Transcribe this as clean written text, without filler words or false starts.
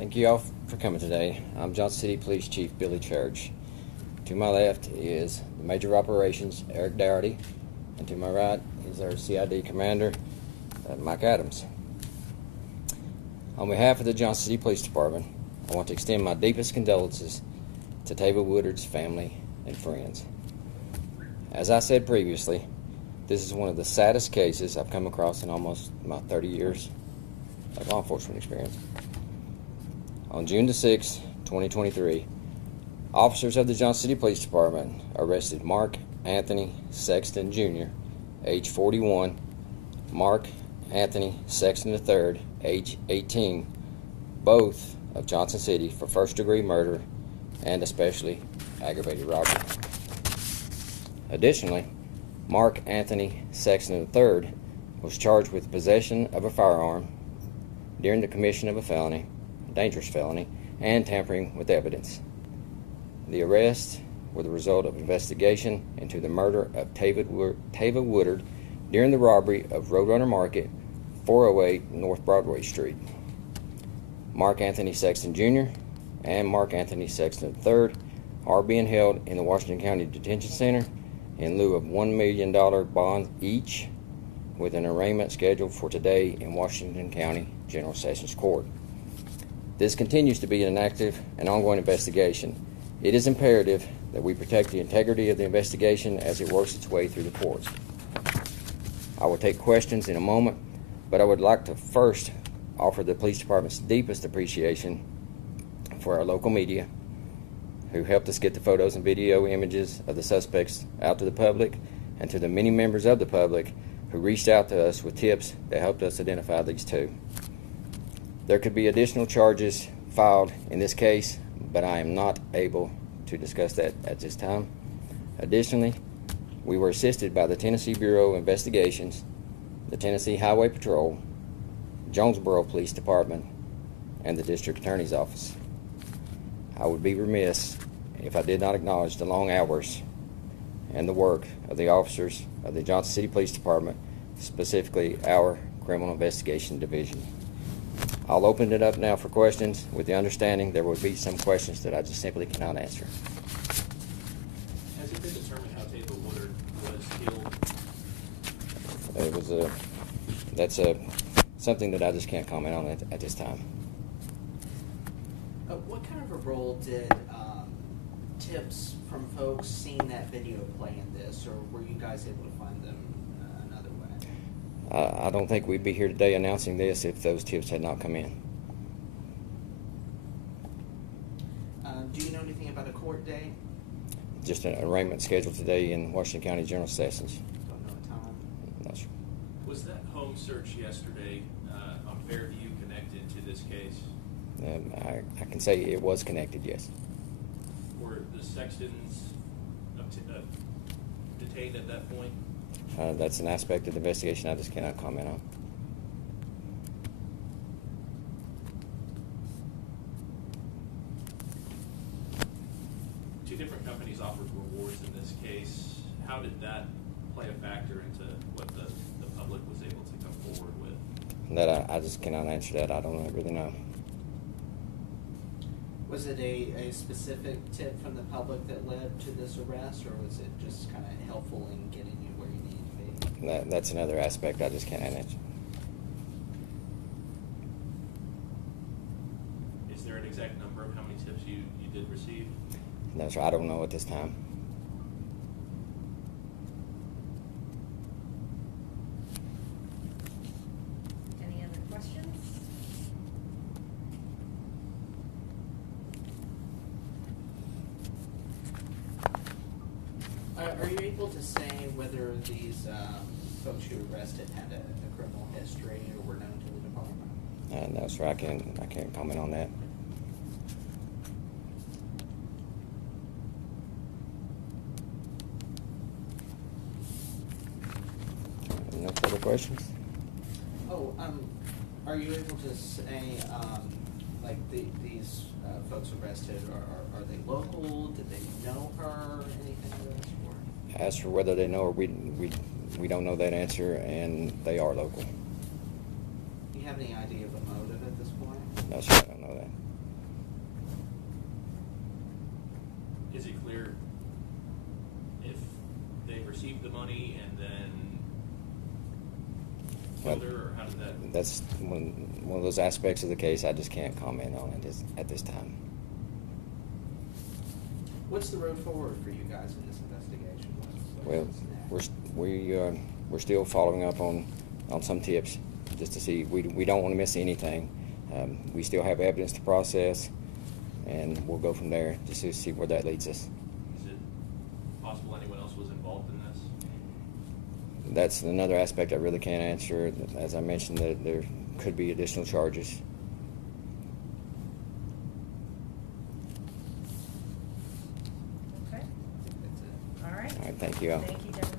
Thank you all for coming today. I'm Johnson City Police Chief Billy Church. To my left is the Major of Operations, Eric Dougherty, and to my right is our CID Commander, Mike Adams. On behalf of the Johnson City Police Department, I want to extend my deepest condolences to Tava Woodard's family and friends. As I said previously, this is one of the saddest cases I've come across in almost my 30 years of law enforcement experience. On June the 6th, 2023, officers of the Johnson City Police Department arrested Mark Anthony Sexton Jr., age 41, Mark Anthony Sexton III, age 18, both of Johnson City for first-degree murder and especially aggravated robbery. Additionally, Mark Anthony Sexton III was charged with possession of a firearm during the commission of a felony, a dangerous felony, and tampering with evidence. The arrests were the result of investigation into the murder of Tava Woodard during the robbery of Roadrunner Market, 408 North Broadway Street. Mark Anthony Sexton Jr. and Mark Anthony Sexton III are being held in the Washington County Detention Center in lieu of $1 million bond each, with an arraignment scheduled for today in Washington County General Sessions Court. This continues to be an active and ongoing investigation. It is imperative that we protect the integrity of the investigation as it works its way through the courts. I will take questions in a moment, but I would like to first offer the police department's deepest appreciation for our local media, who helped us get the photos and video images of the suspects out to the public, and to the many members of the public who reached out to us with tips that helped us identify these two. There could be additional charges filed in this case, but I am not able to discuss that at this time. Additionally, we were assisted by the Tennessee Bureau of Investigations, the Tennessee Highway Patrol, Jonesboro Police Department, and the District Attorney's Office. I would be remiss if I did not acknowledge the long hours and the work of the officers of the Johnson City Police Department, specifically our Criminal Investigation Division. I'll open it up now for questions, with the understanding there will be some questions that I just simply cannot answer. Has it been determined how Tava Woodard was killed? That's something that I just can't comment on at this time. What kind of a role did tips from folks seeing that video play in this, or were you guys able to find them another way? I don't think we'd be here today announcing this if those tips had not come in. Do you know anything about a court date? Just an arraignment scheduled today in Washington County General Sessions. Don't know a time. No, sir. Was that home search yesterday on Fairview connected to this case? I can say it was connected, yes. Were the Sextons detained at that point? That's an aspect of the investigation I just cannot comment on. Two different companies offered rewards in this case. How did that play a factor into what the public was able to come forward with? That I just cannot answer that. I don't really know. Was it a specific tip from the public that led to this arrest, or was it just kind of helpful in getting you where you needed to be? That's another aspect I just can't answer. Is there an exact number of how many tips you did receive? No, sir, I don't know at this time. Any other questions? Are you able to say whether these folks you arrested had a criminal history or were known to the department? No, sir, I can't comment on that. No further questions? Oh, are you able to say, like these folks arrested, are they local? Did they know her? Anything of that sort? As for whether they know her, we don't know that answer, and they are local. Do you have any idea of a motive at this point? No, sir, I don't know that. that's one of those aspects of the case I just can't comment on at this time. What's the road forward for you guys in this investigation? Well, What's next? we're still following up on some tips, just to see. We don't want to miss anything. We still have evidence to process, and we'll go from there just to see where that leads us. Is it possible anyone else was involved in this? That's another aspect I really can't answer. As I mentioned, that there could be additional charges. Okay, I think that's it. all right. All right, thank you all. Thank you, Deputy